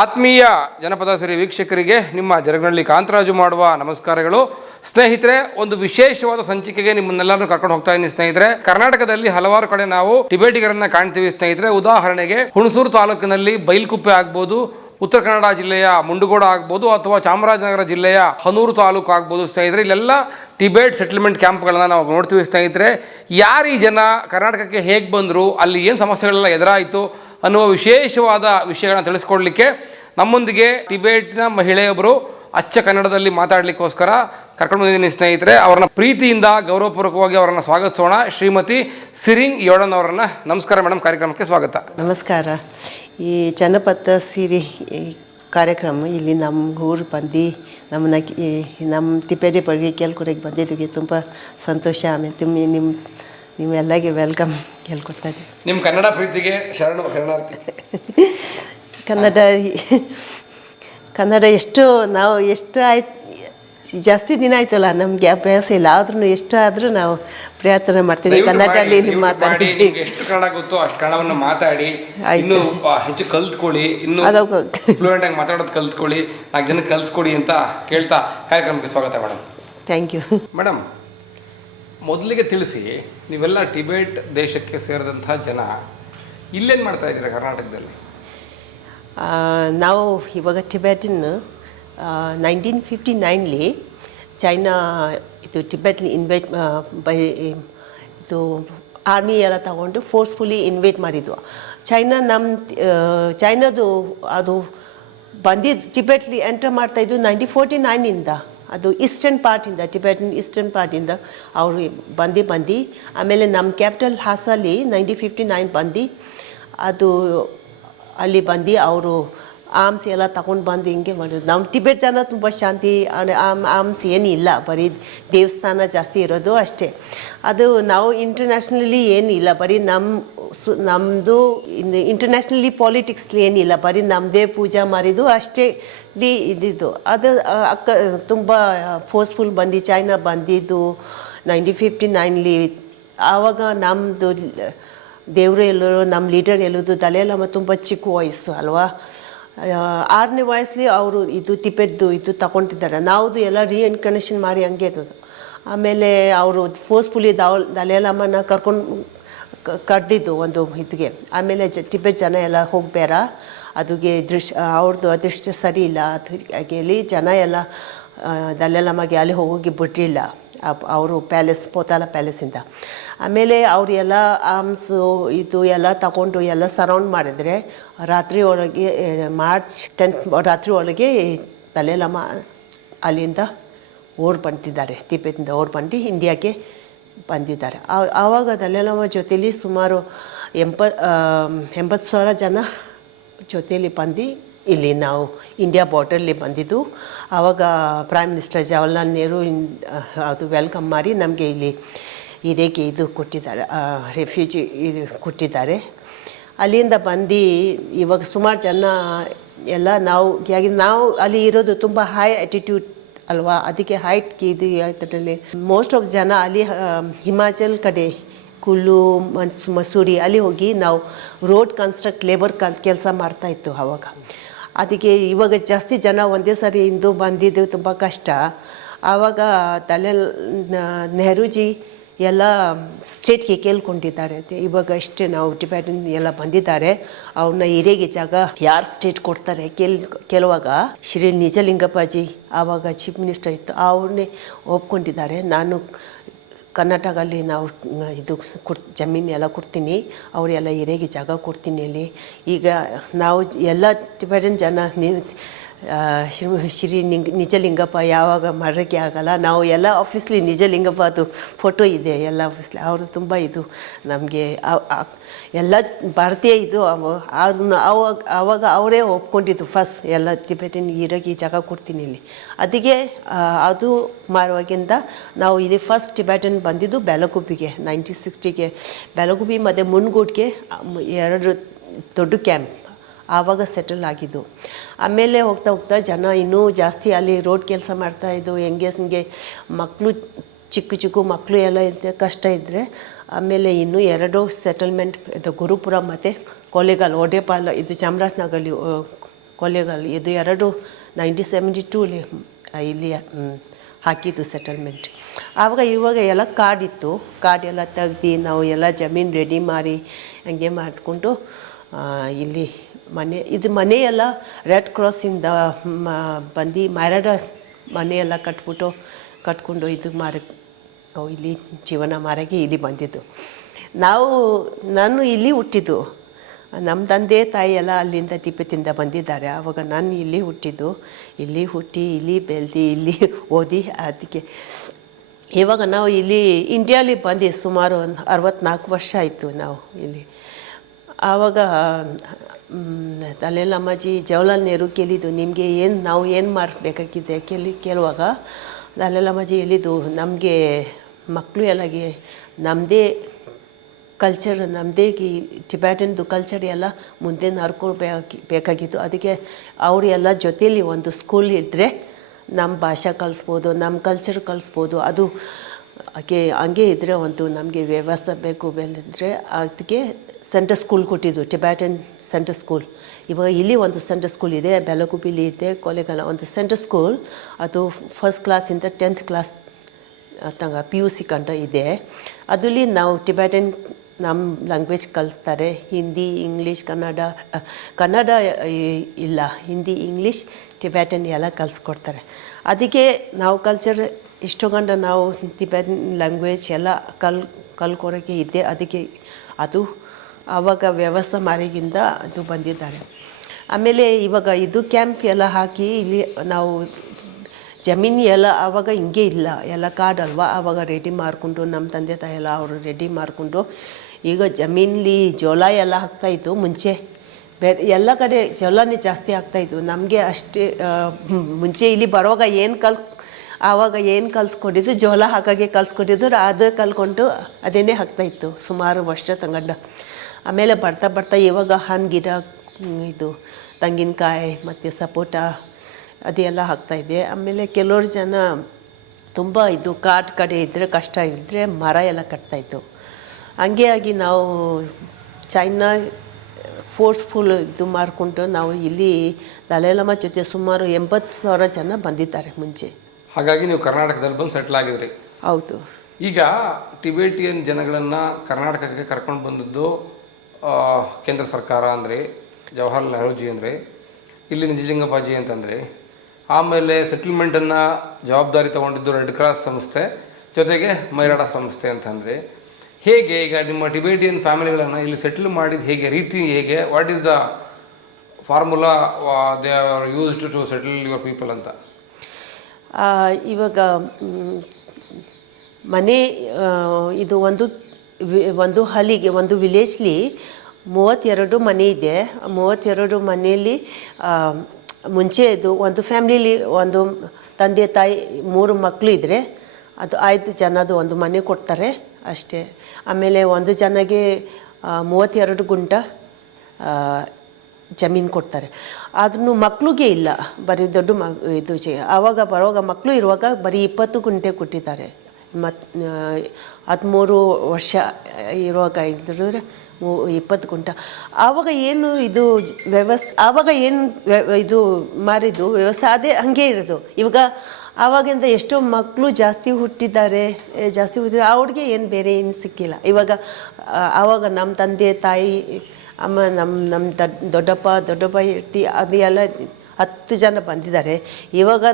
ಆತ್ಮೀಯ ಜನಪದ ಸಿರಿ ವೀಕ್ಷಕರಿಗೆ ನಿಮ್ಮ ಜರಗನಹಳ್ಳಿ ಕಾಂತರಾಜು ಮಾಡುವ ನಮಸ್ಕಾರಗಳು. ಸ್ನೇಹಿತರೆ, ಒಂದು ವಿಶೇಷವಾದ ಸಂಚಿಕೆಗೆ ನಿಮ್ಮನ್ನೆಲ್ಲರನ್ನು ಕರ್ಕೊಂಡು ಹೋಗ್ತಾ ಇದ್ದೀನಿ ಸ್ನೇಹಿತರೆ. ಕರ್ನಾಟಕದಲ್ಲಿ ಹಲವಾರು ಕಡೆ ನಾವು ಟಿಬೇಟಿಗರನ್ನ ಕಾಣ್ತೀವಿ ಸ್ನೇಹಿತರೆ. ಉದಾಹರಣೆಗೆ ಹುಣಸೂರು ತಾಲೂಕಿನಲ್ಲಿ ಬೈಲ್ಕುಪ್ಪೆ ಆಗ್ಬೋದು, ಉತ್ತರ ಕನ್ನಡ ಜಿಲ್ಲೆಯ ಮುಂಡಗೋಡ ಆಗ್ಬೋದು, ಅಥವಾ ಚಾಮರಾಜನಗರ ಜಿಲ್ಲೆಯ ಹನೂರು ತಾಲೂಕು ಆಗ್ಬೋದು ಸ್ನೇಹಿತರೆ. ಇಲ್ಲೆಲ್ಲ ಟಿಬೇಟ್ ಸೆಟಲ್ಮೆಂಟ್ ಕ್ಯಾಂಪ್ಗಳನ್ನ ನಾವು ನೋಡ್ತೀವಿ ಸ್ನೇಹಿತರೆ. ಯಾರು ಈ ಜನ ಕರ್ನಾಟಕಕ್ಕೆ ಹೇಗೆ ಬಂದರು, ಅಲ್ಲಿ ಏನು ಸಮಸ್ಯೆಗಳೆಲ್ಲ ಎದುರಾಯಿತು ಅನ್ನುವ ವಿಶೇಷವಾದ ವಿಷಯಗಳನ್ನ ತಿಳಿಸ್ಕೊಡ್ಲಿಕ್ಕೆ ನಮ್ಮೊಂದಿಗೆ ಟಿಬೇಟ್ನ ಮಹಿಳೆಯೊಬ್ಬರು ಅಚ್ಚ ಕನ್ನಡದಲ್ಲಿ ಮಾತಾಡಲಿಕ್ಕೋಸ್ಕರ ಕರ್ಕೊಂಡು ಬಂದಿದ್ದೀನಿ ಸ್ನೇಹಿತರೆ. ಅವರನ್ನ ಪ್ರೀತಿಯಿಂದ ಗೌರವಪೂರ್ವಕವಾಗಿ ಅವರನ್ನು ಸ್ವಾಗತಿಸೋಣ. ಶ್ರೀಮತಿ ಸಿರಿಂಗ್ ಯೋಡನ್ ಅವರನ್ನ. ನಮಸ್ಕಾರ ಮೇಡಮ್, ಕಾರ್ಯಕ್ರಮಕ್ಕೆ ಸ್ವಾಗತ. ನಮಸ್ಕಾರ. ಈ ಜನಪದ ಸಿರಿ ಕಾರ್ಯಕ್ರಮ ಇಲ್ಲಿ ನಮ್ಮ ಊರು ಬಂದು ನಮ್ಮ ತಿಪ್ಪೇರಿ ಬಗ್ಗೆ ಕೇಳ್ಕೊಡಕ್ಕೆ ಬಂದಿದ್ದಕ್ಕೆ ತುಂಬ ಸಂತೋಷ. ಆಮೇಲೆ ನಿಮ್ಮೆಲ್ಲಗೆ ವೆಲ್ಕಮ್ ಕೇಳ್ಕೊಡ್ತಾ ಇದ್ದೀವಿ. ನಿಮ್ಮ ಕನ್ನಡ ಪ್ರೀತಿಗೆ ಶರಣಾರ್ಥಿ. ಕನ್ನಡ ಎಷ್ಟು ಆಯ್ತು, ಜಾಸ್ತಿ ದಿನ ಆಯ್ತಲ್ಲ, ನಮಗೆ ಅಭ್ಯಾಸ ಇಲ್ಲ. ಆದ್ರೂ ಎಷ್ಟು ಆದರೂ ನಾವು ಪ್ರಯತ್ನ ಮಾಡ್ತೀವಿ ಕನ್ನಡದಲ್ಲಿ ಮಾತಾಡಿ. ಎಷ್ಟು ಕನ್ನಡ ಗೊತ್ತೋ ಅಷ್ಟು ಕನ್ನಡವನ್ನು ಮಾತಾಡಿ, ಇನ್ನು ಹೆಚ್ಚು ಕಲ್ತ್ಕೊಳ್ಳಿ, ಇನ್ನು ಫ್ಲೂಯೆಂಟ್ ಆಗಿ ಮಾತಾಡೋದು ಕಲ್ತ್ಕೊಳ್ಳಿ, 4 ಜನಕ್ಕೆ ಕಲ್ಸ್ಕೊಡಿ ಅಂತ ಕೇಳ್ತಾ ಕಾರ್ಯಕ್ರಮಕ್ಕೆ ಸ್ವಾಗತ ಮೇಡಮ್. Thank you madam. ಮೊದಲಿಗೆ ತಿಳಿಸಿ, ನೀವೆಲ್ಲ ಟಿಬೇಟ್ ದೇಶಕ್ಕೆ ಸೇರಿದಂಥ ಜನ ಇಲ್ಲೇನು ಮಾಡ್ತಾ ಇದ್ದೀರಾ ಕರ್ನಾಟಕದಲ್ಲಿ? ನಾವು ಇವಾಗ ಟಿಬೇಟನ್ 1959 ಚೈನಾ ಇದು ಟಿಬೇಟ್ಲಿ ಇನ್ವೈಟ್ ಇದು ಆರ್ಮಿ ಎಲ್ಲ ತಗೊಂಡು ಫೋರ್ಸ್ಫುಲಿ ಇನ್ವೈಟ್ ಮಾಡಿದ್ವು. ಚೈನಾದು ಅದು ಬಂದಿದ್ದು ಟಿಬೇಟ್ಲಿ ಎಂಟರ್ ಮಾಡ್ತಾಯಿದ್ದು 1949 ಅದು ಈಸ್ಟರ್ನ್ ಪಾರ್ಟಿಂದ, ಟಿಬೇಟನ್ ಈಸ್ಟರ್ನ್ ಪಾರ್ಟಿಂದ ಅವರು ಬಂದು ಆಮೇಲೆ ನಮ್ಮ ಕ್ಯಾಪಿಟಲ್ ಹಾಸಲ್ಲಿ 1959 ಬಂದು ಅದು ಅಲ್ಲಿ ಬಂದು ಅವರು ಆರ್ಮ್ಸ್ ಎಲ್ಲ ತಗೊಂಡು ಬಂದು ಹಿಂಗೆ ಮಾಡೋದು. ನಮ್ಮ ಟಿಬೇಟ್ ಜನ ತುಂಬ ಶಾಂತಿ, ಆರ್ಮ್ಸ್ ಏನಿಲ್ಲ, ಬರೀ ದೇವಸ್ಥಾನ ಜಾಸ್ತಿ ಇರೋದು ಅಷ್ಟೇ. ಅದು ನಾವು ಇಂಟರ್ನ್ಯಾಷನಲಿ ಏನಿಲ್ಲ, ಬರೀ ನಮ್ಮದು ಇಂಟರ್ನ್ಯಾಷನಲಿ ಪಾಲಿಟಿಕ್ಸ್ ಏನಿಲ್ಲ, ಬರೀ ನಮ್ಮದೇ ಪೂಜೆ ಮಾಡಿದ್ದು ಅಷ್ಟೇ ಇದ್ದಿದ್ದು. ಅದು ತುಂಬ ಫೋರ್ಸ್ಫುಲ್ ಬಂದು ಚೈನಾ ಬಂದಿದ್ದು 1959. ಆವಾಗ ನಮ್ಮದು ದೇವರು ಎಲ್ಲರೂ, ನಮ್ಮ ಲೀಡರ್ ಎಲ್ಲೋದು ದಲೈ ಲಾಮಾ ತುಂಬ ಚಿಕ್ಕ ವಯಸ್ಸು ಅಲ್ವಾ, 6ನೇ ವಯಸ್ಸಲ್ಲಿ ಅವರು ಇದು ತಿಪೆಟ್ದು ಇದು ತಗೊಂಡಿದ್ದಾರೆ. ನಾವುದು ಎಲ್ಲ ರೀಇನ್ಕರ್ನೇಷನ್ ಮಾಡಿ ಹಂಗೆ ಇರೋದು. ಆಮೇಲೆ ಅವರು ಫೋರ್ಸ್ಫುಲಿ ದಲೈ ಲಾಮಾನ ಕರೆದಿದ್ದು ಒಂದು ಇದಕ್ಕೆ. ಆಮೇಲೆ ಟಿಬೆಟ್ ಜನ ಎಲ್ಲ ಹೋಗ್ಬೇಡ, ಅದಕ್ಕೆ ಅವ್ರದ್ದು ಅದೃಷ್ಟ ಸರಿ ಇಲ್ಲ, ಹಾಗೆ ಜನ ಎಲ್ಲ ದಲೈ ಲಾಮಾಗೆ ಅಲ್ಲಿ ಹೋಗೋಕ್ಕೆ ಬಿಟ್ಟಿಲ್ಲ ಅವರು ಪೋತಾಲ ಪ್ಯಾಲೇಸಿಂದ. ಆಮೇಲೆ ಅವರು ಎಲ್ಲ ಆರ್ಮ್ಸು ಇದು ಎಲ್ಲ ತಗೊಂಡು ಎಲ್ಲ ಸರೌಂಡ್ ಮಾಡಿದರೆ ರಾತ್ರಿ ಒಳಗೆ ಮಾರ್ಚ್ 10 ರಾತ್ರಿ ಒಳಗೆ ದಲೈ ಲಾಮಾ ಅಲ್ಲಿಂದ ಬಂದಿದ್ದಾರೆ, ತಿಬ್ಬೆತಿಂದ ಬಂದು ಇಂಡಿಯಾಗೆ ಬಂದಿದ್ದಾರೆ. ಆವಾಗ ದಲೈ ಲಾಮಾ ಜೊತೆಲಿ ಸುಮಾರು 80,000 ಜನ ಜೊತೆಯಲ್ಲಿ ಬಂದು ಇಲ್ಲಿ ನಾವು ಇಂಡಿಯಾ ಬಾರ್ಡರ್ಲಿ ಬಂದಿದ್ದು. ಆವಾಗ ಪ್ರೈಮ್ ಮಿನಿಸ್ಟರ್ ಜವಾಹರ್ಲಾಲ್ ನೆಹರು ಅದು ವೆಲ್ಕಮ್ ಮಾಡಿ ನಮಗೆ ಇಲ್ಲಿ ಇದೇಗೆ ಇದು ಕೊಟ್ಟಿದ್ದಾರೆ, ರೆಫ್ಯೂಜಿ ಕೊಟ್ಟಿದ್ದಾರೆ. ಅಲ್ಲಿಂದ ಬಂದು ಇವಾಗ ಸುಮಾರು ಜನ ಎಲ್ಲ ನಾವು ಅಲ್ಲಿ ಇರೋದು ತುಂಬ ಹೈ ಆ್ಯಟಿಟ್ಯೂಡ್ ಅಲ್ವಾ, ಅದಕ್ಕೆ ಹೈಟ್ಗೆ ಇದು ಅದರಲ್ಲಿ ಮೋಸ್ಟ್ ಆಫ್ ಜನ ಅಲ್ಲಿ ಹಿಮಾಚಲ್ ಕಡೆ ಕುಲ್ಲು ಮಸೂರಿ ಅಲ್ಲಿ ಹೋಗಿ ನಾವು ರೋಡ್ ಕನ್ಸ್ಟ್ರಕ್ಟ್ ಲೇಬರ್ ಕೆಲಸ ಮಾಡ್ತಾಯಿತ್ತು ಆವಾಗ. ಅದಕ್ಕೆ ಇವಾಗ ಜಾಸ್ತಿ ಜನ ಒಂದೇ ಸಾರಿ ಇಂದು ಬಂದಿದ್ದು ತುಂಬ ಕಷ್ಟ. ಆವಾಗ ನೆಹರೂಜಿ ಎಲ್ಲ ಸ್ಟೇಟ್ಗೆ ಕೇಳ್ಕೊಂಡಿದ್ದಾರೆ. ಇವಾಗ ಅಷ್ಟೇ ನಾವು ಟಿಬೇಟನ್ ಎಲ್ಲ ಬಂದಿದ್ದಾರೆ, ಅವ್ರನ್ನ ಹಿರೇಗೆ ಜಾಗ ಯಾರು ಸ್ಟೇಟ್ ಕೊಡ್ತಾರೆ ಕೇಳುವಾಗ ಶ್ರೀ ನಿಜಲಿಂಗಪ್ಪಾಜಿ ಆವಾಗ ಚೀಫ್ ಮಿನಿಸ್ಟರ್ ಇತ್ತು, ಅವ್ರನ್ನೇ ಒಪ್ಕೊಂಡಿದ್ದಾರೆ. ನಾನು ಕರ್ನಾಟಕದಲ್ಲಿ ನಾವು ಇದು ಜಮೀನು ಎಲ್ಲ ಕೊಡ್ತೀನಿ, ಅವರೆಲ್ಲ ಹಿರೇಗೆ ಜಾಗ ಕೊಡ್ತೀನಿ ಅಲ್ಲಿ. ಈಗ ನಾವು ಎಲ್ಲ ಟಿಬೇಟನ್ ಜನ ಶ್ರೀ ನಿಜಲಿಂಗಪ್ಪ ಯಾವಾಗ ಮಾಡೋಕ್ಕೆ ಆಗಲ್ಲ, ನಾವು ಎಲ್ಲ ಆಫೀಸ್ಲಿ ನಿಜಲಿಂಗಪ್ಪ ಅದು ಫೋಟೋ ಇದೆ ಎಲ್ಲ ಆಫೀಸ್ಲಿ. ಅವರು ತುಂಬ ಇದು ನಮಗೆ ಎಲ್ಲ ಭಾರತೀಯ ಇದು ಅದನ್ನು ಆವಾಗ ಅವರೇ ಒಪ್ಕೊಂಡಿದ್ದು ಫಸ್ಟ್ ಎಲ್ಲ ಟಿಬೇಟನ್ ಇರೋಕ್ಕೆ ಜಾಗ ಕೊಡ್ತೀನಿ ಇಲ್ಲಿ. ಅದಕ್ಕೆ ಅದು ಮಾರುವಾಗಿಂದ ನಾವು ಇಲ್ಲಿ ಫಸ್ಟ್ ಟಿಬೇಟನ್ ಬಂದಿದ್ದು ಬೆಲಗುಬ್ಬಿಗೆ 1960ಗೆ. ಬೆಲಗುಬ್ಬಿ ಮತ್ತು ಮುನ್ಗೋಡ್ಗೆ 2 ದೊಡ್ಡ ಕ್ಯಾಂಪ್ ಆವಾಗ ಸೆಟಲ್ ಆಗಿದ್ದು. ಆಮೇಲೆ ಹೋಗ್ತಾ ಹೋಗ್ತಾ ಜನ ಇನ್ನೂ ಜಾಸ್ತಿ ಅಲ್ಲಿ ರೋಡ್ ಕೆಲಸ ಮಾಡ್ತಾಯಿದ್ದು. ಹೆಂಗೆ ಮಕ್ಕಳು ಚಿಕ್ಕ ಮಕ್ಕಳು ಎಲ್ಲ ಕಷ್ಟ ಇದ್ದರೆ ಆಮೇಲೆ ಇನ್ನೂ 2 ಸೆಟಲ್ಮೆಂಟ್, ಇದು ಗುರುಪುರ ಮತ್ತು ಕೊಳ್ಳೇಗಾಲ, ಒಡೆಪಾಲ, ಇದು ಚಾಮರಾಜನಗರಲ್ಲಿ ಕೊಳ್ಳೇಗಾಲ, ಇದು 2 1972 ಇಲ್ಲಿ ಹಾಕಿದ್ದು ಸೆಟಲ್ಮೆಂಟ್. ಇವಾಗ ಎಲ್ಲ ಕಾಡಿತ್ತು, ಕಾಡೆಲ್ಲ ತೆಗ್ದು ನಾವು ಎಲ್ಲ ಜಮೀನು ರೆಡಿ ಮಾಡಿ ಹಂಗೆ ಮಾಡಿಕೊಂಡು ಇಲ್ಲಿ ಮನೆಯೆಲ್ಲ ರೆಡ್ ಕ್ರಾಸಿಂದ ಬಂದು ಮಾರಾಡ ಮನೆಯೆಲ್ಲ ಕಟ್ಕೊಂಡು ಇದು ನಾವು ಇಲ್ಲಿ ಜೀವನ ಮಾರಾಗಿ ಇಲ್ಲಿ ಬಂದಿದ್ದು. ನಾನು ಇಲ್ಲಿ ಹುಟ್ಟಿದ್ದು, ನಮ್ಮ ತಂದೆ ತಾಯಿ ಎಲ್ಲ ಅಲ್ಲಿಂದ ತಿಪ್ಪತ್ತಿಂದ ಬಂದಿದ್ದಾರೆ. ಆವಾಗ ನಾನು ಇಲ್ಲಿ ಹುಟ್ಟಿದ್ದು, ಇಲ್ಲಿ ಹುಟ್ಟಿ ಇಲ್ಲಿ ಬೆಳೆದು ಇಲ್ಲಿ ಓದಿ. ಅದಕ್ಕೆ ಇವಾಗ ನಾವು ಇಲ್ಲಿ ಇಂಡಿಯಾಲಿ ಬಂದು ಸುಮಾರು ಒಂದು 64 ವರ್ಷ ಆಯಿತು ನಾವು ಇಲ್ಲಿ. ಆವಾಗ ದಲೈ ಲಾಮಾಜಿ ಜವಾಹರ್ಲಾಲ್ ನೆಹರು ಕೇಳಿದ್ದು, ನಿಮಗೆ ನಾವು ಏನು ಮಾಡಬೇಕಾಗಿದೆ ಕೇಳುವಾಗ ದಲೈ ಲಾಮಾಜಿ ಹೇಳಿದ್ದು, ನಮಗೆ ಮಕ್ಕಳು ಎಲ್ಲಗೆ ನಮ್ಮದೇ ಕಲ್ಚರ್, ನಮ್ಮದೇ ಟಿಬೆಟನ್ದು ಕಲ್ಚರ್ ಎಲ್ಲ ಮುಂದೆ ನಡ್ಕೊಳ್ಬೇಕಾಗಿತ್ತು. ಅದಕ್ಕೆ ಅವರು ಎಲ್ಲ ಜೊತೆಯಲ್ಲಿ ಒಂದು ಸ್ಕೂಲ್ ಇದ್ದರೆ ನಮ್ಮ ಭಾಷೆ ಕಲಿಸ್ಬೋದು, ನಮ್ಮ ಕಲ್ಚರ್ ಕಲಿಸ್ಬೋದು. ಅದು ಹಂಗೆ ಇದ್ದರೆ ಒಂದು ನಮಗೆ ವ್ಯವಸ್ಥೆ ಬೇಕು ಬೆಳೆದ್ರೆ ಅದಕ್ಕೆ ಸೆಂಟರ್ ಸ್ಕೂಲ್ ಕೊಟ್ಟಿದ್ದು, ಟಿಬೆಟನ್ ಸೆಂಟರ್ ಸ್ಕೂಲ್. ಇವಾಗ ಇಲ್ಲಿ ಒಂದು ಸೆಂಟರ್ ಸ್ಕೂಲ್ ಇದೆ, ಬೆಲಗುಬಿಲಿ ಇದೆ, ಕೊಳ್ಳೇಗಾಲ ಒಂದು ಸೆಂಟರ್ ಸ್ಕೂಲ್. ಅದು 1st ಕ್ಲಾಸಿಂದ 10th ಕ್ಲಾಸ್ ತನಕ PUC ಕಂಡ ಇದೆ. ಅದರಲ್ಲಿ ನಾವು ಟಿಬೆಟನ್ ನಮ್ಮ ಲ್ಯಾಂಗ್ವೇಜ್ ಕಲಿಸ್ತಾರೆ. ಹಿಂದಿ, ಇಂಗ್ಲೀಷ್, ಕನ್ನಡ ಇಲ್ಲ, ಹಿಂದಿ, ಇಂಗ್ಲೀಷ್, ಟಿಬೆಟನ್ ಎಲ್ಲ ಕಲಿಸ್ಕೊಡ್ತಾರೆ. ಅದಕ್ಕೆ ನಾವು ಕಲ್ಚರ್ ಇಷ್ಟೊಂದು ನಾವು ಟಿಬೆಟನ್ ಲ್ಯಾಂಗ್ವೇಜ್ ಎಲ್ಲ ಕಲ್ಕೊಳಕ್ಕೆ ಇದೆ. ಅದಕ್ಕೆ ಅದು ಆವಾಗ ವ್ಯವಸ್ಥೆ ಮಾರಿಗಿಂದ ಅದು ಬಂದಿದ್ದಾರೆ. ಆಮೇಲೆ ಇವಾಗ ಇದು ಕ್ಯಾಂಪ್ ಎಲ್ಲ ಹಾಕಿ ಇಲ್ಲಿ ನಾವು ಜಮೀನು ಎಲ್ಲ ಆವಾಗ ಹಿಂಗೆ ಇಲ್ಲ, ಎಲ್ಲ ಕಾಡಲ್ವ, ಆವಾಗ ರೆಡಿ ಮಾಡಿಕೊಂಡು ನಮ್ಮ ತಂದೆ ತಾಯಿ ಎಲ್ಲ ಅವರು ರೆಡಿ ಮಾಡಿಕೊಂಡು ಈಗ ಜಮೀನಲ್ಲಿ ಜೋಳ ಎಲ್ಲ ಹಾಕ್ತಾಯಿತ್ತು. ಮುಂಚೆ ಬೇರೆ ಎಲ್ಲ ಕಡೆ ಜೋಳನೇ ಜಾಸ್ತಿ ಆಗ್ತಾಯಿತ್ತು. ನಮಗೆ ಅಷ್ಟೇ ಮುಂಚೆ ಇಲ್ಲಿ ಬರೋವಾಗ ಆವಾಗ ಏನು ಕಲಿಸ್ಕೊಂಡಿದ್ದು, ಜೋಳ ಹಾಕೋಕ್ಕೆ ಕಲಿಸ್ಕೊಟ್ಟಿದ್ದು, ಅದು ಕಲ್ಕೊಂಡು ಅದೇನೇ ಹಾಕ್ತಾಯಿತ್ತು ಸುಮಾರು ವರ್ಷ ತಗೊಂಡು. ಆಮೇಲೆ ಬರ್ತಾ ಇವಾಗ ಹಣ್ಣು ಗಿಡ, ಇದು ತೆಂಗಿನಕಾಯಿ ಮತ್ತು ಸಪೋಟ ಅದೆಲ್ಲ ಹಾಕ್ತಾಯಿದ್ದೆ. ಆಮೇಲೆ ಕೆಲವರು ಜನ ತುಂಬ ಇದು ಕಡೆ ಇದ್ದರೆ, ಕಷ್ಟ ಇದ್ದರೆ ಮರ ಎಲ್ಲ ಕಟ್ತಾಯಿತ್ತು. ಹಂಗೆ ಆಗಿ ನಾವು ಚೈನಾ ಫೋರ್ಸ್ಫುಲ್ ಇದು ಮಾಡಿಕೊಂಡು ನಾವು ಇಲ್ಲಿ ದಲೈ ಲಾಮಾ ಜೊತೆ ಸುಮಾರು 80,000 ಜನ ಬಂದಿದ್ದಾರೆ ಮುಂಚೆ. ಹಾಗಾಗಿ ನೀವು ಕರ್ನಾಟಕದಲ್ಲಿ ಬಂದು ಸೆಟ್ಲ್ ಆಗಿದ್ರಿ. ಹೌದು. ಈಗ ಟಿಬೇಟಿಯನ್ ಜನಗಳನ್ನು ಕರ್ನಾಟಕಕ್ಕೆ ಕರ್ಕೊಂಡು ಬಂದದ್ದು ಕೇಂದ್ರ ಸರ್ಕಾರ ಅಂದರೆ ಜವಾಹರ್ಲಾಲ್ ನೆಹರೂಜಿ ಅಂದರೆ, ಇಲ್ಲಿ ನಿಜಲಿಂಗಪ್ಪಾಜಿ ಅಂತಂದರೆ, ಆಮೇಲೆ ಸೆಟಲ್ಮೆಂಟನ್ನು ಜವಾಬ್ದಾರಿ ತೊಗೊಂಡಿದ್ದು ರೆಡ್ ಕ್ರಾಸ್ ಸಂಸ್ಥೆ, ಜೊತೆಗೆ ಮೈರಾಡ ಸಂಸ್ಥೆ ಅಂತಂದರೆ, ಹೇಗೆ ಈಗ ನಿಮ್ಮ ಟಿಬೇಟಿಯನ್ ಫ್ಯಾಮಿಲಿಗಳನ್ನು ಇಲ್ಲಿ ಸೆಟ್ಲ್ ಮಾಡಿದ ರೀತಿ ಹೇಗೆ, what is the formula they are used to settle your people ಅಂತ? ಇವಾಗ ಮನೆ ಇದು ಒಂದು ಹಳ್ಳಿಗೆ, ಒಂದು ವಿಲೇಜ್ಲಿ 32 ಮನೆ ಇದೆ. 32 ಮನೆಯಲ್ಲಿ ಮುಂಚೆ ಇದು ಒಂದು ಫ್ಯಾಮ್ಲಿಲಿ ಒಂದು ತಂದೆ ತಾಯಿ 3 ಮಕ್ಕಳು ಇದ್ದರೆ ಅದು 5 ಜನದ್ದು ಒಂದು ಮನೆ ಕೊಡ್ತಾರೆ ಅಷ್ಟೇ. ಆಮೇಲೆ ಒಂದು ಜನಗೆ 32 ಗುಂಟ ಜಮೀನು ಕೊಡ್ತಾರೆ. ಅದನ್ನು ಮಕ್ಕಳಿಗೆ ಇಲ್ಲ, ಬರೀ ದೊಡ್ಡ ಇದು ಆವಾಗ ಬರುವಾಗ ಮಕ್ಕಳು ಇರುವಾಗ ಬರೀ 20 ಗುಂಟೆ ಕೊಟ್ಟಿದ್ದಾರೆ. 13 ವರ್ಷ ಇರುವಾಗ ಇದ್ದರೆ 20 ಗುಂಟ. ಆವಾಗ ಏನು ಇದು ವ್ಯವಸ್ಥೆ, ಆವಾಗ ಏನು ಇದು ಮಾರಿದ್ದು ವ್ಯವಸ್ಥೆ ಅದೇ ಹಾಗೆ ಇರೋದು. ಇವಾಗ ಆವಾಗಿಂದ ಎಷ್ಟೋ ಮಕ್ಕಳು ಜಾಸ್ತಿ ಹುಟ್ಟಿದ್ದಾರೆ, ಅವ್ರಿಗೆ ಏನು ಬೇರೆ ಏನು ಸಿಕ್ಕಿಲ್ಲ. ಆವಾಗ ನಮ್ಮ ತಂದೆ ತಾಯಿ, ಅಮ್ಮ, ನಮ್ಮ ದೊಡ್ಡಪ್ಪ ಹೆಂಡತಿ ಅದು ಎಲ್ಲ 10 ಜನ ಬಂದಿದ್ದಾರೆ. ಇವಾಗ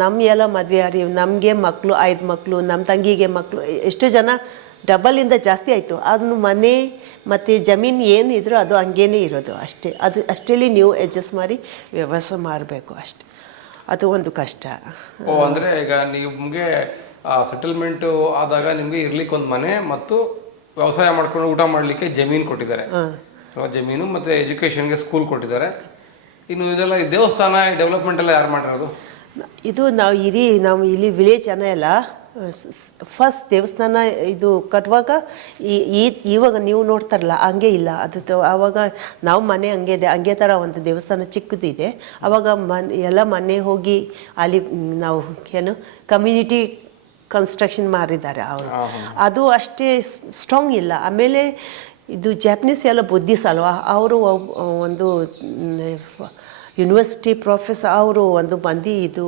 ನಮ್ಮ ಎಲ್ಲ ಮದುವೆ ಆಗಿ ನಮಗೆ ಮಕ್ಕಳು 5 ಮಕ್ಕಳು, ನಮ್ಮ ತಂಗಿಗೆ ಮಕ್ಕಳು, ಎಷ್ಟು ಜನ ಡಬಲಿಂದ ಜಾಸ್ತಿ ಆಯಿತು. ಅದನ್ನು ಮನೆ ಮತ್ತು ಜಮೀನು ಏನಿದ್ರು ಅದು ಹಂಗೇನೇ ಇರೋದು ಅಷ್ಟೇ. ಅಷ್ಟರಲ್ಲಿ ನೀವು ಅಡ್ಜಸ್ಟ್ ಮಾಡಿ ವ್ಯವಸ್ಥೆ ಮಾಡಬೇಕು ಅಷ್ಟೆ. ಅದು ಒಂದು ಕಷ್ಟ. ಅಂದರೆ ಈಗ ನಿಮಗೆ ಸೆಟಲ್ಮೆಂಟು ಆದಾಗ ನಿಮಗೆ ಇರ್ಲಿಕ್ಕೆ ಒಂದು ಮನೆ ಮತ್ತು ವ್ಯವಸಾಯ ಮಾಡ್ಕೊಂಡು ಊಟ ಮಾಡಲಿಕ್ಕೆ ಜಮೀನು ಕೊಟ್ಟಿದ್ದಾರೆ, ಜಮೀನು ಮತ್ತು ಎಜುಕೇಷನ್ಗೆ ಸ್ಕೂಲ್ ಕೊಟ್ಟಿದ್ದಾರೆ. ಇನ್ನು ಇದೆಲ್ಲ ದೇವಸ್ಥಾನ ಡೆವಲಪ್ಮೆಂಟ್ ಎಲ್ಲ ಯಾರು ಮಾಡಿರೋದು? ಇದು ನಾವು ಇಲ್ಲಿ ವಿಲೇಜ್ ಜನ ಎಲ್ಲ ಫಸ್ಟ್ ದೇವಸ್ಥಾನ ಇದು ಕಟ್ಟುವಾಗ ಇವಾಗ ನೀವು ನೋಡ್ತಾರಲ್ಲ ಹಂಗೆ ಇಲ್ಲ. ಅದು ಆವಾಗ ನಾವು ಮನೆ ಹಂಗೆ ಥರ ಒಂದು ದೇವಸ್ಥಾನ ಚಿಕ್ಕದು ಇದೆ. ಆವಾಗ ಎಲ್ಲ ಮನೆ ಹೋಗಿ ಅಲ್ಲಿ ನಾವು ಕಮ್ಯುನಿಟಿ ಕನ್ಸ್ಟ್ರಕ್ಷನ್ ಮಾಡಿದ್ದಾರೆ ಅವರು. ಅದು ಅಷ್ಟೇ ಸ್ಟ್ರಾಂಗ್ ಇಲ್ಲ. ಆಮೇಲೆ ಇದು ಜಾಪನೀಸ್ ಎಲ್ಲ ಬುದ್ಧಿಸ್ ಅಲ್ವಾ, ಅವರು ಒಂದು ಯೂನಿವರ್ಸಿಟಿ ಪ್ರೊಫೆಸರ್ ಅವರು ಒಂದು ಬಂದು ಇದು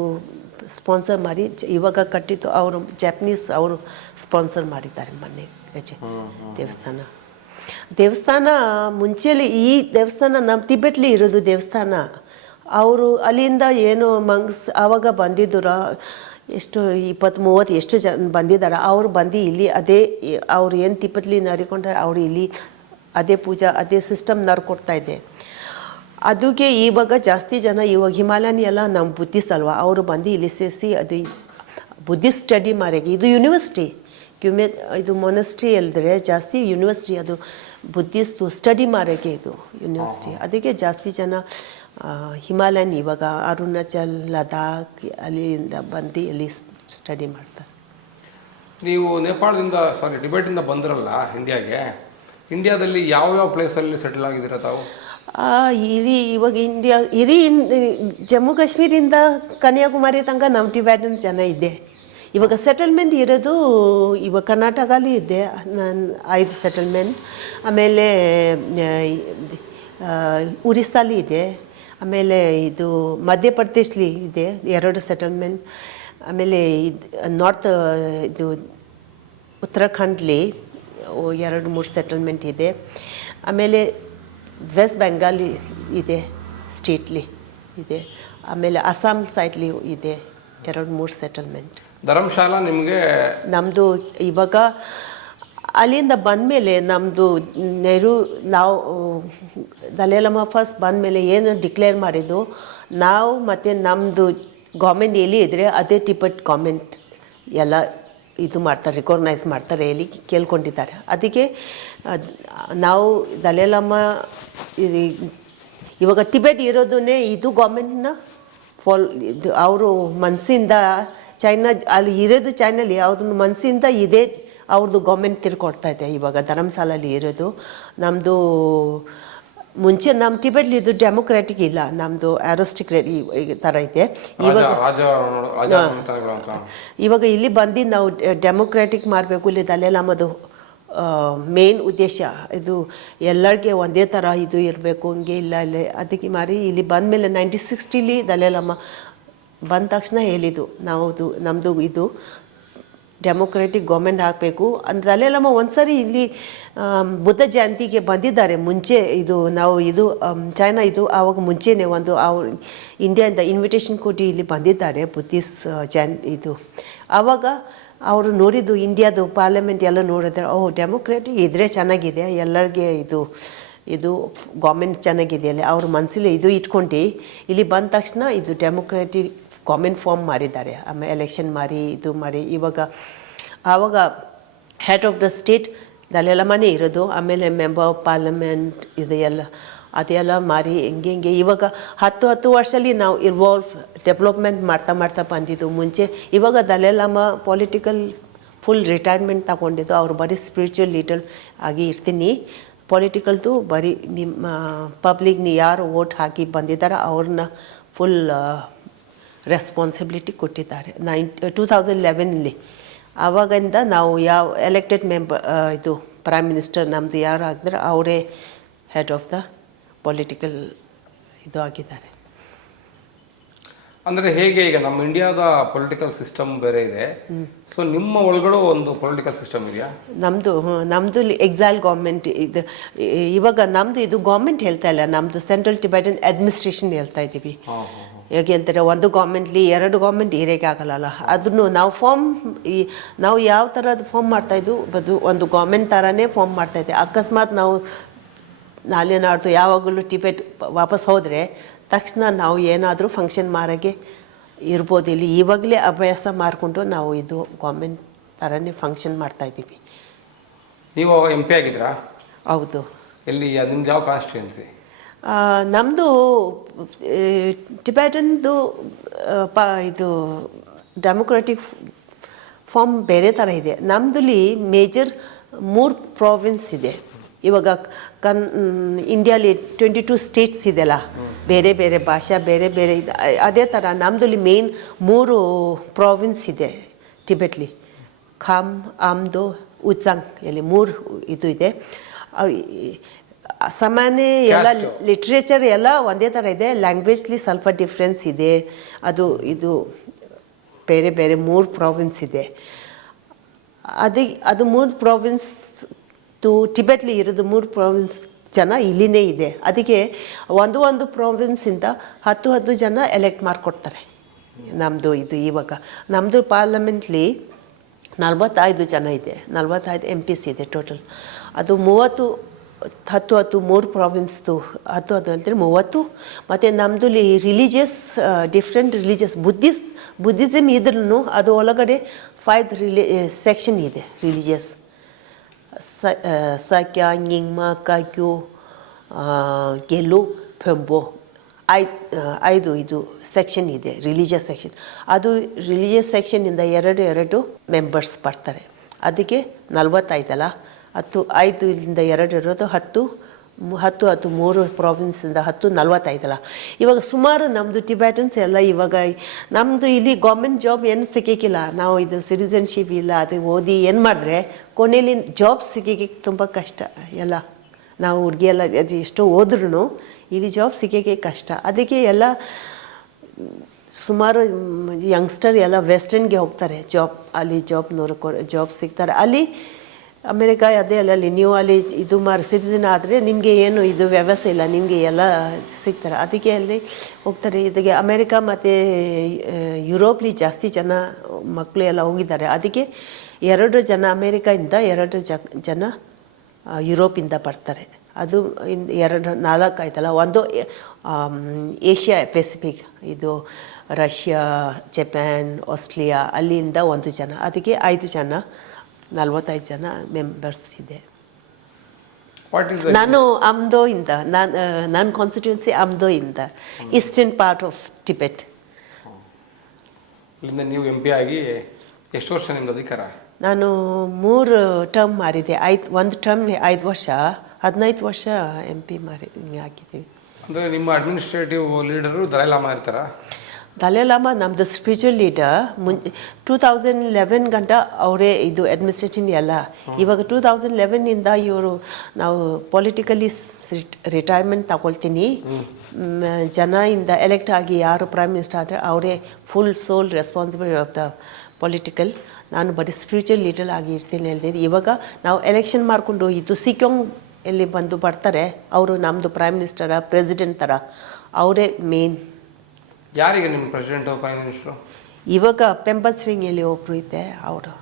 ಸ್ಪಾನ್ಸರ್ ಮಾಡಿ ಇವಾಗ ಕಟ್ಟಿದ್ದು ಅವರು ಜಾಪನೀಸ್ ಅವರು ಸ್ಪಾನ್ಸರ್ ಮಾಡಿದ್ದಾರೆ ಮೊನ್ನೆ ದೇವಸ್ಥಾನ ಮುಂಚೆಲಿ ಈ ದೇವಸ್ಥಾನ ನಮ್ಮ ತಿಬೆಟ್ಲಿ ಇರೋದು ದೇವಸ್ಥಾನ. ಅವರು ಅಲ್ಲಿಂದ ಏನು ಆವಾಗ ಬಂದಿದ್ರು ಎಷ್ಟು 20-30 ಎಷ್ಟು ಜನ ಬಂದಿದ್ದಾರೆ. ಅವರು ಬಂದು ಇಲ್ಲಿ ಅದೇ ಅವ್ರು ಏನು ತಿಬೆಟ್ಲಿ ನಡ್ಕೊಂಡ್ರೆ ಅವರು ಇಲ್ಲಿ ಅದೇ ಪೂಜಾ ಅದೇ ಸಿಸ್ಟಮ್ ನಡ್ಕೊಡ್ತಾ ಇದೆ. ಅದಕ್ಕೆ ಇವಾಗ ಜಾಸ್ತಿ ಜನ ಇವಾಗ ಹಿಮಾಲಯನ್ ಎಲ್ಲ ನಮ್ಮ ಬುದ್ಧಿಸ್ಟ್ ಅಲ್ವಾ, ಅವರು ಬಂದು ಇಲ್ಲಿ ಸೇರಿಸಿ ಅದು ಬುದ್ಧಿಸ್ಟ್ ಸ್ಟಡಿ ಮಾಡೋಕ್ಕೆ ಇದು ಯೂನಿವರ್ಸಿಟಿ ಇದು ಮೊನಸ್ಟ್ರಿ ಅಲ್ದ್ರೆ ಜಾಸ್ತಿ ಯೂನಿವರ್ಸಿಟಿ ಅದು ಬುದ್ಧಿಸ್ಟು ಸ್ಟಡಿ ಮಾಡೋಕ್ಕೆ ಇದು ಯೂನಿವರ್ಸಿಟಿ. ಅದಕ್ಕೆ ಜಾಸ್ತಿ ಜನ ಹಿಮಾಲಯನ್ ಇವಾಗ ಅರುಣಾಚಲ್ ಲದಾಖ್ ಅಲ್ಲಿಂದ ಬಂದು ಅಲ್ಲಿ ಸ್ಟಡಿ ಮಾಡ್ತಾರೆ. ನೀವು ನೇಪಾಳದಿಂದ ಟಿಬೆಟಿಂದ ಬಂದ್ರಲ್ಲ ಇಂಡಿಯಾದಲ್ಲಿ ಯಾವ್ಯಾವ ಪ್ಲೇಸಲ್ಲಿ ಸೆಟಲ್ ಆಗಿದ್ದೀರಾ ತಾವು? ಇವಾಗ ಇಡೀ ಜಮ್ಮು ಕಾಶ್ಮೀರಿಂದ ಕನ್ಯಾಕುಮಾರಿ ತನಕ ನಮ್ಮ ಟಿಬೆಟನ್ ಜನ ಇದೆ. ಇವಾಗ ಸೆಟಲ್ಮೆಂಟ್ ಇರೋದು ಇವಾಗ ಕರ್ನಾಟಕಲ್ಲಿ ಇದೆ 5 ಸೆಟಲ್ಮೆಂಟ್, ಆಮೇಲೆ ಒರಿಸ್ಸಾಲಿ ಇದೆ, ಆಮೇಲೆ ಇದು ಮಧ್ಯಪ್ರದೇಶಲಿ ಇದೆ 2 ಸೆಟಲ್ಮೆಂಟ್, ಆಮೇಲೆ ನಾರ್ತ್ ಇದು ಉತ್ತರಾಖಂಡ್ಲಿ 2-3 ಸೆಟಲ್ಮೆಂಟ್ ಇದೆ, ಆಮೇಲೆ ವೆಸ್ಟ್ ಬೆಂಗಾಲಿ ಇದೆ ಸ್ಟೇಟ್ಲಿ ಇದೆ, ಆಮೇಲೆ ಅಸ್ಸಾಂ ಸೈಡ್ಲಿ ಇದೆ 2-3 ಸೆಟಲ್ಮೆಂಟ್. ಧರ್ಮಶಾಲಾ ನಿಮಗೆ ನಮ್ಮದು ಇವಾಗ ಅಲ್ಲಿಂದ ಬಂದಮೇಲೆ ನಮ್ಮದು ನಾವು ದಲೈಲಾಮಾ ಫಸ್ಟ್ ಬಂದಮೇಲೆ ಏನು ಡಿಕ್ಲೇರ್ ಮಾಡಿದ್ದು ನಾವು ಮತ್ತು ನಮ್ಮದು ಗೌರ್ಮೆಂಟ್ ಎಲ್ಲಿ ಇದ್ದರೆ ಅದೇ ಟಿಬೆಟ್ ಗೌರ್ಮೆಂಟ್ ಎಲ್ಲ ಇದು ಮಾಡ್ತಾರೆ, ರೆಕಗ್ನೈಸ್ ಮಾಡ್ತಾರೆ ಹೇಳಿ ಕೇಳ್ಕೊಂಡಿದ್ದಾರೆ. ಅದಕ್ಕೆ ನಾವು ದಲೈಲಾಮಾ ಇವಾಗ ಟಿಬೆಟ್ ಇರೋದನ್ನೇ ಇದು ಗೌರ್ಮೆಂಟ್ನ ಇದು ಅವರು ಮನಸ್ಸಿಂದ ಚೈನಾ ಅಲ್ಲಿ ಇರೋದು ಚೈನಲ್ಲಿ ಅವ್ರದ್ದು ಮನಸ್ಸಿಂದ ಇದೆ ಅವ್ರದ್ದು ಗೌರ್ಮೆಂಟ್ ತಿರ್ಕೊಡ್ತಾ ಇದೆ. ಇವಾಗ ಧರ್ಮಶಾಲಲ್ಲಿ ಇರೋದು ನಮ್ಮದು ಮುಂಚೆ ನಮ್ಮ ಟಿಬೆಟ್ಲಿ ಇದು ಡೆಮೊಕ್ರಾಟಿಕ್ ಇಲ್ಲ, ನಮ್ಮದು ಆರೋಸ್ಟಿಕ್ರೇಟ್ ಥರ ಇದೆ. ಇವಾಗ ಇಲ್ಲಿ ಬಂದು ನಾವು ಡೆಮೊಕ್ರಾಟಿಕ್ ಮಾಡಬೇಕು. ಇಲ್ಲಿ ದಲೈಲಾಮದು ಮೇನ್ ಉದ್ದೇಶ ಇದು ಎಲ್ಲರಿಗೆ ಒಂದೇ ಥರ ಇದು ಇರಬೇಕು, ಹಂಗೆ ಇಲ್ಲ ಇಲ್ಲೇ. ಅದಕ್ಕೆ ಮಾರಿ ಇಲ್ಲಿ ಬಂದಮೇಲೆ 1960 ದಲೈಲಾಮಾ ಬಂದ ತಕ್ಷಣ ಹೇಳಿದ್ದು ನಮ್ಮದು ಇದು ಡೆಮೊಕ್ರೆಟಿಕ್ ಗೌರ್ಮೆಂಟ್ ಹಾಕಬೇಕು ಅಂತ. ದಲೈಲಾಮಾ ಒಂದ್ಸರಿ ಇಲ್ಲಿ ಬುದ್ಧ ಜಯಂತಿಗೆ ಬಂದಿದ್ದಾರೆ ಮುಂಚೆ. ಇದು ನಾವು ಇದು ಚೈನಾ ಇದು ಆವಾಗ ಮುಂಚೆನೇ ಒಂದು ಅವ್ರು ಇಂಡಿಯಾದಿಂದ ಇನ್ವಿಟೇಷನ್ ಕೊಟ್ಟು ಇಲ್ಲಿ ಬಂದಿದ್ದಾರೆ ಬುದ್ಧಿಸ್ಟ್ ಜಯಂತಿ ಇದು. ಆವಾಗ ಅವರು ನೋಡಿದ್ದು ಇಂಡಿಯಾದು ಪಾರ್ಲಿಮೆಂಟ್ ಎಲ್ಲ ನೋಡಿದ್ರೆ ಡೆಮೊಕ್ರೆಟಿಕ್ ಇದ್ರೆ ಚೆನ್ನಾಗಿದೆ, ಎಲ್ಲರಿಗೆ ಇದು ಗೌರ್ಮೆಂಟ್ ಚೆನ್ನಾಗಿದೆ ಅಲ್ಲಿ ಅವ್ರ ಮನಸ್ಸಲ್ಲಿ ಇದು ಇಟ್ಕೊಂಡು ಇಲ್ಲಿ ಬಂದ ತಕ್ಷಣ ಇದು ಡೆಮೊಕ್ರೆಟಿಕ್ ಗೌರ್ಮೆಂಟ್ ಫಾರ್ಮ್ ಮಾಡಿದ್ದಾರೆ. ಆಮೇಲೆ ಎಲೆಕ್ಷನ್ ಮಾಡಿ ಆವಾಗ ಹೆಡ್ ಆಫ್ ದ ಸ್ಟೇಟ್ ದಲೈಲಾಮಾನೇ ಇರೋದು, ಆಮೇಲೆ ಮೆಂಬರ್ ಆಫ್ ಪಾರ್ಲಿಮೆಂಟ್ ಅದೆಲ್ಲ ಮಾರಿ ಹಿಂಗೆ ಇವಾಗ 10 ವರ್ಷದಲ್ಲಿ ನಾವು ಡೆವಲಪ್ಮೆಂಟ್ ಮಾಡ್ತಾ ಬಂದಿದ್ದು. ಮುಂಚೆ ಇವಾಗ ದಲೈಲಾಮಾ ಪೊಲಿಟಿಕಲ್ ಫುಲ್ ರಿಟೈರ್ಮೆಂಟ್ ತಗೊಂಡಿದ್ದು. ಅವ್ರು ಬರೀ ಸ್ಪಿರಿಚುವಲ್ ಲೀಡರ್ ಆಗಿ ಇರ್ತೀನಿ, ಪೊಲಿಟಿಕಲ್ದು ಬರೀ ನಿಮ್ಮ ಪಬ್ಲಿಕ್ನ ಯಾರು ವೋಟ್ ಹಾಕಿ ಬಂದಿದ್ದಾರೆ ಅವ್ರನ್ನ ಫುಲ್ ರೆಸ್ಪಾನ್ಸಿಬಿಲಿಟಿ ಕೊಟ್ಟಿದ್ದಾರೆ 2011 ಆವಾಗಿಂದ ನಾವು ಯಾವ ಎಲೆಕ್ಟೆಡ್ ಮೆಂಬರ್ ಇದು ಪ್ರೈಮ್ ಮಿನಿಸ್ಟರ್ ನಮ್ಮದು ಯಾರು ಆಗಿದ್ರೆ ಅವರೇ ಹೆಡ್ ಆಫ್ ದ ಪೊಲಿಟಿಕಲ್ ಇದು ಆಗಿದ್ದಾರೆ. ಅಂದರೆ ಹೇಗೆ ಈಗ ನಮ್ಮ ಇಂಡಿಯಾದ ಪೊಲಿಟಿಕಲ್ ಸಿಸ್ಟಮ್ ಬೇರೆ ಇದೆ, ಸೊ ನಿಮ್ಮ ಒಳಗಡೆ ಒಂದು ಪೊಲಿಟಿಕಲ್ ಸಿಸ್ಟಮ್ ಇದೆಯಾ? ನಮ್ಮದು ಎಕ್ಸೈಲ್ ಗೌರ್ಮೆಂಟ್ ಇದು. ಇವಾಗ ನಮ್ಮದು ಇದು ಗೌರ್ಮೆಂಟ್ ಹೇಳ್ತಾ ಇಲ್ಲ, ನಮ್ಮದು ಸೆಂಟ್ರಲ್ ಟಿಬೆಟನ್ ಅಡ್ಮಿನಿಸ್ಟ್ರೇಷನ್ ಹೇಳ್ತಾ ಇದ್ದೀವಿ. ಹೇಗೆ ಅಂತಾರೆ ಒಂದು ಗೌರ್ಮೆಂಟ್ಲಿ 2 ಗೌರ್ಮೆಂಟ್ ಇರೋಕ್ಕೆ ಆಗಲ್ಲ. ಅದನ್ನು ನಾವು ಯಾವ ಥರದ್ದು ಫಾರ್ಮ್ ಮಾಡ್ತಾಯಿದ್ದು ಒಂದು ಗೌರ್ಮೆಂಟ್ ಥರನೇ ಫಾರ್ಮ್ ಮಾಡ್ತಾಯಿದ್ದೆ. ಅಕಸ್ಮಾತ್ ನಾವು ನಾಳೆ ನಾಡ್ದು ಯಾವಾಗಲೂ ಟಿಬೆಟ್ ವಾಪಸ್ ಹೋದರೆ ತಕ್ಷಣ ನಾವು ಏನಾದರೂ ಫಂಕ್ಷನ್ ಮಾಡೋಕ್ಕೆ ಇರ್ಬೋದು. ಇಲ್ಲಿ ಇವಾಗಲೇ ಅಭ್ಯಾಸ ಮಾಡಿಕೊಂಡು ನಾವು ಇದು ಗೌರ್ಮೆಂಟ್ ಥರನೇ ಫಂಕ್ಷನ್ ಮಾಡ್ತಾಯಿದ್ದೀವಿ. ನೀವು MP ಆಗಿದ್ರಾ? ಹೌದು. ಎಲ್ಲಿ ನಿಮ್ದು ಯಾವ ಕಾನ್ಸ್ಟಿಟ್ಯೂನ್ಸಿ? ನಮ್ಮದು ಟಿಬೆಟನ್ದು ಇದು ಡೆಮೊಕ್ರೆಟಿಕ್ ಫಾರ್ಮ್ ಬೇರೆ ಥರ ಇದೆ. ನಮ್ಮದಲ್ಲಿ ಮೇಜರ್ 3 ಪ್ರಾವಿನ್ಸ್ ಇದೆ. ಇವಾಗ ಇಂಡಿಯಾಲಿ 22 ಸ್ಟೇಟ್ಸ್ ಇದೆಲ್ಲ, ಬೇರೆ ಬೇರೆ ಭಾಷೆ ಬೇರೆ ಬೇರೆ ಇದೆ. ಅದೇ ಥರ ನಮ್ಮದಲ್ಲಿ ಮೇನ್ 3 ಪ್ರಾವಿನ್ಸ್ ಇದೆ ಟಿಬೆಟ್ಲಿ. ಖಾಮ್ ಆಮ್ದೋ ಉಜ್ಜಂಗ್ ಇಲ್ಲಿ 3 ಇದು ಇದೆ. ಸಾಮಾನ್ಯ ಎಲ್ಲ ಲಿಟ್ರೇಚರ್ ಎಲ್ಲ ಒಂದೇ ಥರ ಇದೆ, ಲ್ಯಾಂಗ್ವೇಜ್ಲಿ ಸ್ವಲ್ಪ ಡಿಫ್ರೆನ್ಸ್ ಇದೆ. ಇದು ಬೇರೆ ಬೇರೆ 3 ಪ್ರಾವಿನ್ಸ್ ಇದೆ. ಅದು 3 ಪ್ರಾವಿನ್ಸ್ ಟಿಬೆಟ್ಲಿ ಇರೋದು 3 ಪ್ರಾವಿನ್ಸ್ ಜನ ಇಲ್ಲಿನೇ ಇದೆ. ಅದಕ್ಕೆ ಒಂದು ಪ್ರಾವಿನ್ಸಿಂದ 10 ಜನ ಎಲೆಕ್ಟ್ ಮಾಡಿಕೊಡ್ತಾರೆ. ಇದು ಇವಾಗ ನಮ್ಮದು ಪಾರ್ಲಿಮೆಂಟ್ಲಿ 45 ಜನ ಇದೆ, 45 MPs ಇದೆ ಟೋಟಲ್. ಅದು 30 3 ಪ್ರಾವಿನ್ಸ್ದು 10 ಅಂದರೆ 30. ಮತ್ತು ನಮ್ಮದು ರಿಲಿಜಿಯಸ್ ಡಿಫ್ರೆಂಟ್ ರಿಲಿಜಿಯಸ್ ಬುದ್ಧಿಸಮ್ ಇದ್ರೂ ಅದು ಒಳಗಡೆ 5 ಸೆಕ್ಷನ್ ಇದೆ ರಿಲಿಜಿಯಸ್. ಸಾಕ್ಯ, ನಿಂಗ್ಮ, ಕಾಕ್ಯು, ಗೆಲು, ಪೆಂಬೋ 5 ಇದು ಸೆಕ್ಷನ್ ಇದೆ ರಿಲಿಜಿಯಸ್ ಸೆಕ್ಷನ್. ಅದು ರಿಲಿಜಿಯಸ್ ಸೆಕ್ಷನಿಂದ 2 ಮೆಂಬರ್ಸ್ ಬರ್ತಾರೆ. ಅದಕ್ಕೆ 45 ಅಲ್ಲ, 5 ಇಲ್ಲಿಂದ 2 ಇರೋದು 10 3 ಪ್ರಾವಿನ್ಸಿಂದ 45 ಅಲ್ಲ. ಇವಾಗ ಸುಮಾರು ನಮ್ಮದು ಟಿಬೆಟನ್ಸ್ ಎಲ್ಲ ಇವಾಗ ನಮ್ಮದು ಇಲ್ಲಿ ಗೌರ್ಮೆಂಟ್ ಜಾಬ್ ಏನು ಸಿಕ್ಕಿಲ್ಲ. ನಾವು ಇದು ಸಿಟಿಸನ್ಶಿಪ್ ಇಲ್ಲ, ಅದು ಓದಿ ಏನು ಮಾಡಿದ್ರೆ ಕೊನೆಯಲ್ಲಿ ಜಾಬ್ ಸಿಗೋಕ್ಕೆ ತುಂಬ ಕಷ್ಟ. ಎಲ್ಲ ನಾವು ಹುಡುಗಿ ಎಲ್ಲ ಅದು ಎಷ್ಟೋ ಓದ್ರೂ ಇಲ್ಲಿ ಜಾಬ್ ಸಿಗೋಕ್ಕೆ ಕಷ್ಟ. ಅದಕ್ಕೆ ಎಲ್ಲ ಸುಮಾರು ಯಂಗ್ಸ್ಟರ್ ಎಲ್ಲ ವೆಸ್ಟರ್ನ್ಗೆ ಹೋಗ್ತಾರೆ ಅಲ್ಲಿ ಜಾಬ್ ಸಿಗ್ತಾರೆ. ಅಲ್ಲಿ ಅಮೇರಿಕಾ ಅದೇ ಅಲ್ಲಲ್ಲಿ ನೀವು ಅಲ್ಲಿ ಇದು ಸಿಟಿಸನ್ ಆದರೆ ನಿಮಗೆ ಏನು ಇದು ವ್ಯವಸ್ಥೆ ಇಲ್ಲ, ನಿಮಗೆ ಎಲ್ಲ ಸಿಗ್ತಾರೆ. ಅದಕ್ಕೆ ಅಲ್ಲಿ ಹೋಗ್ತಾರೆ. ಇದಕ್ಕೆ ಅಮೇರಿಕಾ ಮತ್ತು ಯುರೋಪ್ಲಿ ಜಾಸ್ತಿ ಜನ ಮಕ್ಕಳು ಎಲ್ಲ ಹೋಗಿದ್ದಾರೆ. ಅದಕ್ಕೆ 2 ಜನ ಅಮೇರಿಕಾಯಿಂದ 2 ಜನ ಯುರೋಪಿಂದ ಬರ್ತಾರೆ. ಅದು 4 ಆಯ್ತಲ್ಲ. ಒಂದು ಏಷ್ಯಾ ಪೆಸಿಫಿಕ್, ಇದು ರಷ್ಯಾ, ಜಪಾನ್, ಆಸ್ಟ್ರೇಲಿಯಾ ಅಲ್ಲಿಂದ 1 ಜನ. ಅದಕ್ಕೆ 5 ಜನ 45 ಜನ ಮೆಂಬರ್ಸ್ ಇದೆ. ನಾನು ಅಮ್ದೋಯಿಂದ, ನನ್ನ ಕಾನ್ಸ್ಟಿಟ್ಯೂನ್ಸಿ ಅಮ್ದೋಯಿಂದ, ಈಸ್ಟರ್ನ್ ಪಾರ್ಟ್ ಆಫ್ ಟಿಬೆಟ್. ಇಲ್ಲಿಂದ ನೀವು MP ಆಗಿ ಎಷ್ಟು ವರ್ಷ ನಿಮ್ಮದು ಅಧಿಕಾರ? ನಾನು 3 ಟರ್ಮ್ ಮಾರಿದೆ. 1 ಟರ್ಮ್ 5 ವರ್ಷ, 15 ವರ್ಷ MP ಆಗಿದ್ದೀವಿ. ಅಂದರೆ ನಿಮ್ಮ ಅಡ್ಮಿನಿಸ್ಟ್ರೇಟಿವ್ ಲೀಡರು ದಲೈ ಲಾಮಾ ಇರ್ತಾರಾ? ದಲೈ ಲಾಮಾ ನಮ್ಮದು ಸ್ಪಿರಿಚುವಲ್ ಲೀಡರ್. 2011 ಗಂಟ ಅವರೇ ಇದು ಅಡ್ಮಿನಿಸ್ಟ್ರೇಷನ್ ಎಲ್ಲ. ಇವಾಗ 2011ಇಂದ ನಾವು ಪೊಲಿಟಿಕಲಿ ರಿಟೈರ್ಮೆಂಟ್ ತಗೊಳ್ತೀನಿ. ಇಂದ ಎಲೆಕ್ಟ್ ಆಗಿ ಯಾರು ಪ್ರೈಮ್ ಮಿನಿಸ್ಟರ್ ಆದರೆ ಅವರೇ full sole responsible of the political. ನಾನು ಬರೀ ಸ್ಪಿರಿಚುವಲ್ ಲೀಡರ್ ಆಗಿ ಇರ್ತೀನಿ ಹೇಳ್ತಿದ್ದೆ. ಇವಾಗ ನಾವು ಎಲೆಕ್ಷನ್ ಮಾಡಿಕೊಂಡು ಇದು ಸಿಕ್ಕಿಂಗ್ ಎಲ್ಲಿ ಬರ್ತಾರೆ, ಅವರು ನಮ್ಮದು ಪ್ರೈಮ್ ಮಿನಿಸ್ಟರ ಪ್ರೆಸಿಡೆಂಟ್ ಥರ ಅವರೇ ಮೇನ್. ಯಾರಿಗೆ ನಿಮ್ಮ ಪ್ರೆಸಿಡೆಂಟ್ ಪ್ರೈಮ್ ಮಿನಿಸ್ಟರು? ಇವಾಗ ಪೆಂಪಾ ಸಿಂಗ್ ಎಲ್ಲಿ ಒಬ್ಬರು ಇದ್ದೆ, ಅವರು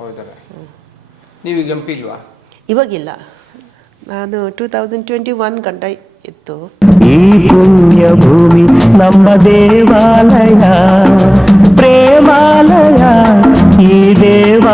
ಹೌದಾರೆ. ನೀವೀಗ MP ಇಲ್ವಾ? ಇವಾಗಿಲ್ಲ, ನಾನು 2021 ಗಂಟ ಇತ್ತು. ಈ ಪುಣ್ಯ ಭೂಮಿ ನಮ್ಮ ದೇವಾಲಯ, ಪ್ರೇಮಾಲಯ ಈ ದೇವ